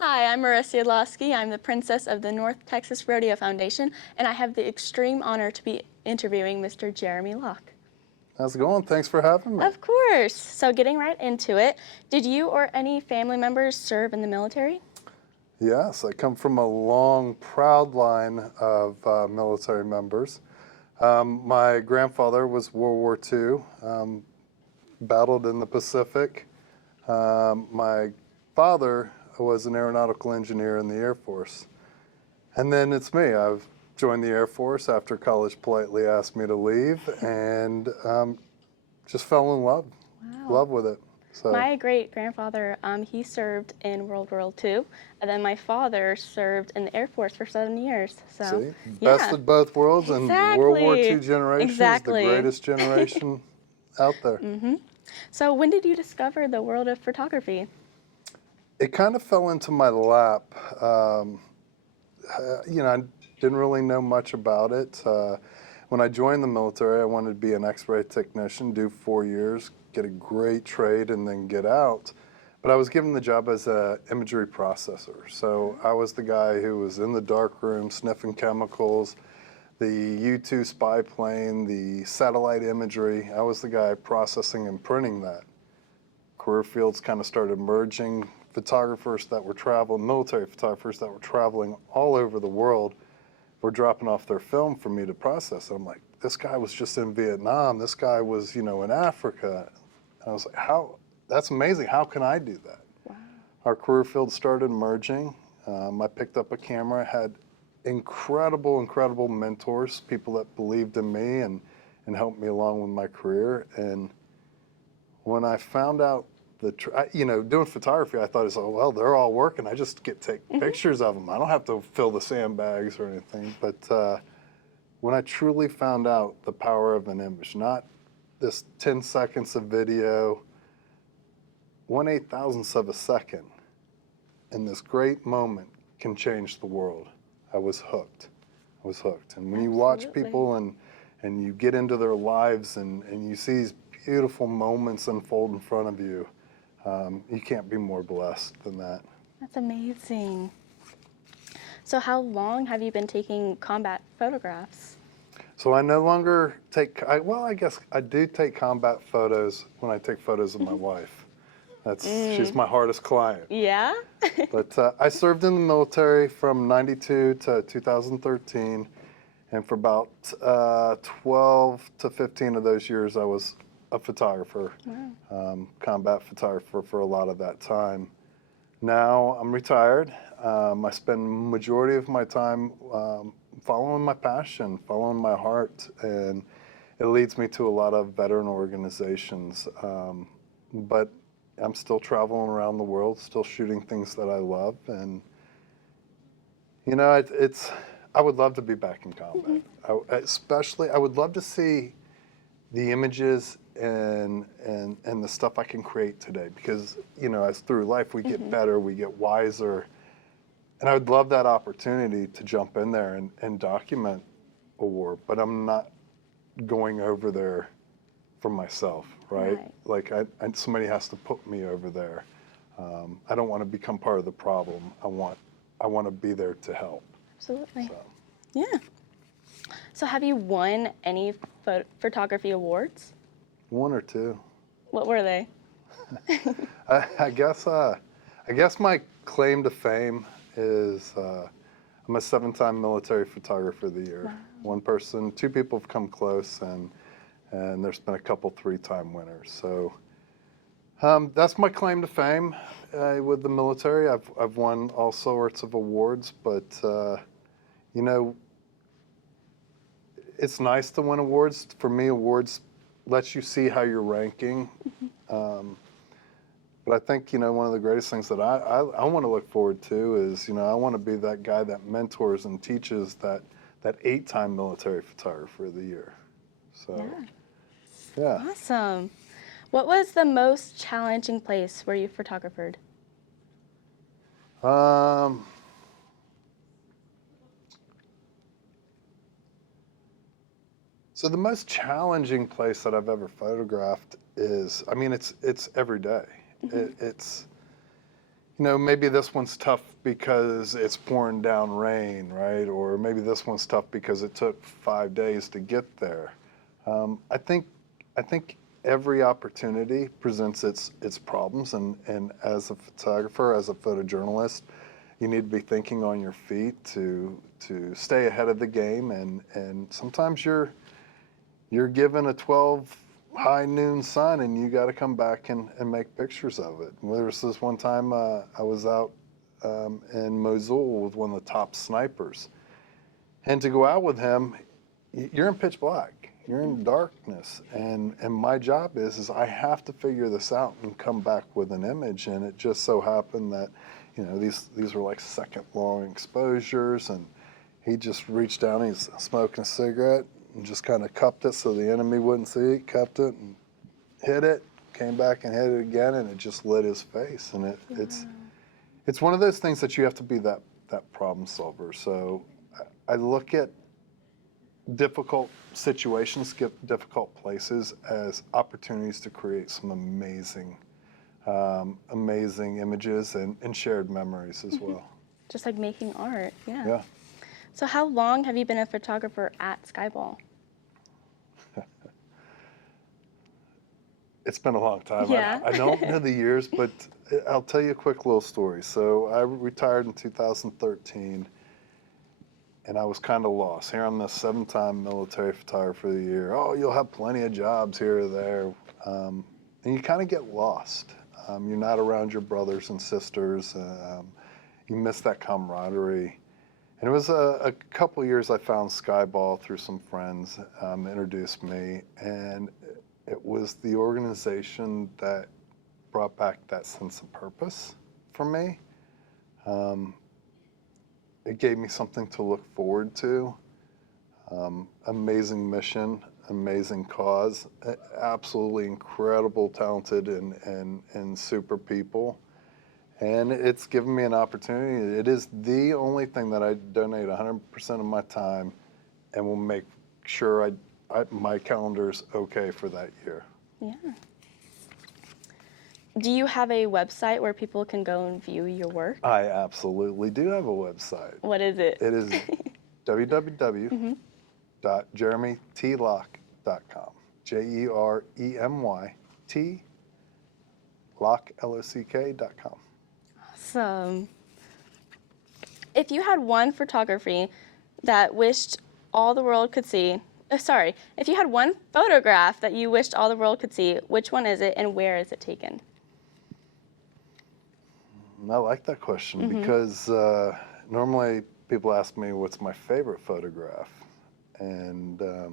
Hi, I'm Marissa Yadlosky. I'm the princess of the North Texas Rodeo Foundation, and I have the extreme honor to be interviewing Mr. Jeremy Locke. How's it going? Thanks for having me. Of course. So getting right into it, did you or any family members serve in the military? Yes, I come from a long, proud line of military members. My grandfather was World War II, battled in the Pacific. My father was an aeronautical engineer in the Air Force. And then it's me. I've joined the Air Force after college politely asked me to leave and just fell in Wow. love with it. So. My great-grandfather, he served in World War II, and then my father served in the Air Force for 7 years. So, See, best yeah. of both worlds, and World War Exactly. II generation is the Exactly. greatest generation out there. So when did you discover the world of photography? It kind of fell into my lap. I didn't really know much about it. When I joined the military, I wanted to be an X-ray technician, do 4 years, get a great trade, and then get out. But I was given the job as an imagery processor. So I was the guy who was in the dark room sniffing chemicals, the U-2 spy plane, the satellite imagery. I was the guy processing and printing that. Career fields kind of started merging. Photographers that were traveling, military photographers that were traveling all over the world were dropping off their film for me to process. And I'm like, this guy was just in Vietnam. This guy was, in Africa. And I was like, that's amazing. How can I do that? Wow. Our career fields started merging. I picked up a camera, had incredible mentors, people that believed in me and helped me along with my career. And when I found out doing photography, I thought, well, they're all working. I just get to take pictures of them. I don't have to fill the sandbags or anything. But when I truly found out the power of an image, not this 10 seconds of video, 1/8,000th of a second, in this great moment can change the world. I was hooked. And when you watch people and you get into their lives and you see these beautiful moments unfold in front of you, you can't be more blessed than that. That's amazing. So how long have you been taking combat photographs? So I no longer I guess I do take combat photos when I take photos of my wife. She's my hardest client. Yeah? But I served in the military from 92 to 2013, and for about 12 to 15 of those years I was a photographer, combat photographer for a lot of that time. Now I'm retired. I spend majority of my time following my passion, following my heart, and it leads me to a lot of veteran organizations. But I'm still traveling around the world, still shooting things that I love, and I would love to be back in combat. I would love to see the images and the stuff I can create today, because as through life we get better, we get wiser, and I would love that opportunity to jump in there and document a war. But I'm not going over there for myself, right? Like somebody has to put me over there. I don't want to become part of the problem. I want to be there to help. Absolutely. Yeah. So have you won any photography awards? 1 or 2. What were they? I guess my claim to fame is I'm a 7-time military photographer of the year. Wow. 2 people have come close, and there's been a couple 3-time winners. So that's my claim to fame with the military. I've won all sorts of awards, but it's nice to win awards. For me, awards lets you see how you're ranking. But I think, one of the greatest things that I want to look forward to is, I want to be that guy that mentors and teaches that 8-time military photographer of the year. So, yeah. Awesome. What was the most challenging place where you photographed? So the most challenging place that I've ever photographed is, it's every day. It's maybe this one's tough because it's pouring down rain, right? Or maybe this one's tough because it took 5 days to get there. I think every opportunity presents its problems, and as a photographer, as a photojournalist, you need to be thinking on your feet to stay ahead of the game, and sometimes you're given a 12 high noon sun and you got to come back and make pictures of it. There was this one time I was out in Mosul with one of the top snipers, and to go out with him, you're in pitch black, you're in darkness, and my job is I have to figure this out and come back with an image. And it just so happened that these were like second long exposures, and he just reached down, he's smoking a cigarette, and just kind of cupped it so the enemy wouldn't see it, cupped it and hit it, came back and hit it again, and it just lit his face. And it's one of those things that you have to be that problem solver. So I look at difficult situations, difficult places as opportunities to create some amazing images and shared memories as well. Just like making art, yeah. Yeah. So how long have you been a photographer at Skyball? It's been a long time. Yeah. I don't know the years, but I'll tell you a quick little story. So I retired in 2013, and I was kind of lost. Here I'm the 7-time military photographer of the year. Oh, you'll have plenty of jobs here or there. And you kind of get lost. You're not around your brothers and sisters. You miss that camaraderie. And it was a couple of years I found Skyball through some friends, introduced me, and it was the organization that brought back that sense of purpose for me. It gave me something to look forward to. Amazing mission, amazing cause, absolutely incredible, talented, and super people. And it's given me an opportunity. It is the only thing that I donate 100% of my time and will make sure my calendar's okay for that year. Yeah. Do you have a website where people can go and view your work? I absolutely do have a website. What is it? It is www.jeremytlock.com. JEREMYT LOCK.com. Awesome. If you had one photography that wished all the world could see, if you had one photograph that you wished all the world could see, which one is it and where is it taken? I like that question because normally people ask me what's my favorite photograph, and I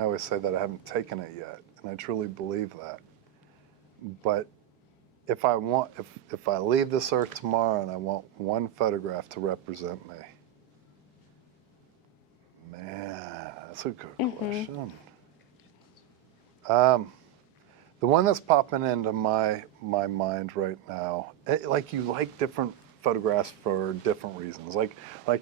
always say that I haven't taken it yet, and I truly believe that. But if I leave this earth tomorrow and I want one photograph to represent me, man, that's a good question. The one that's popping into my mind right now, you like different photographs for different reasons. Like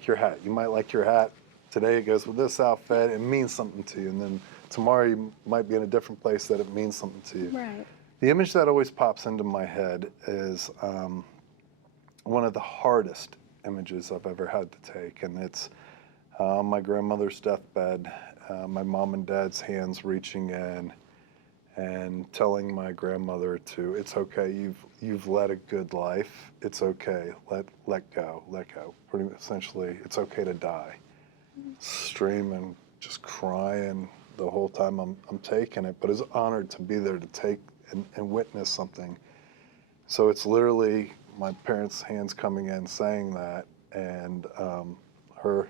your hat. You might like your hat. Today it goes with this outfit. It means something to you. And then tomorrow you might be in a different place that it means something to you. Right. The image that always pops into my head is one of the hardest images I've ever had to take. And it's my grandmother's deathbed, my mom and dad's hands reaching in and telling my grandmother it's okay, you've led a good life, it's okay, let go. Pretty essentially, it's okay to die. Streaming, just crying the whole time I'm taking it, but is honored to be there to take and witness something. So it's literally my parents' hands coming in saying that, and her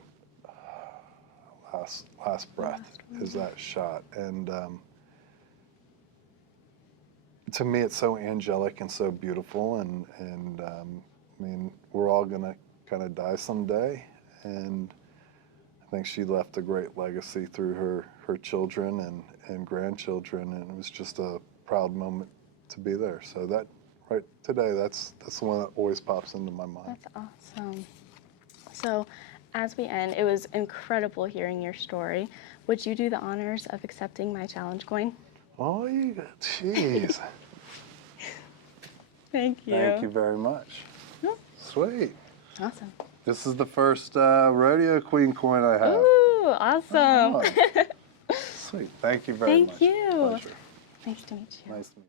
last breath is that shot. And to me, it's so angelic and so beautiful, and I mean, we're all gonna kind of die someday, and I think she left a great legacy through her children and grandchildren, and it was just a proud moment to be there. So that right today, that's the one that always pops into my mind. That's awesome. So, as we end, it was incredible hearing your story. Would you do the honors of accepting my challenge coin? Oh, jeez. Thank you. Thank you very much. Sweet. Awesome. This is the first rodeo queen coin I have. Ooh, awesome. Oh. Sweet. Thank you very much. Thank you. Pleasure. Nice to meet you. Nice to meet you.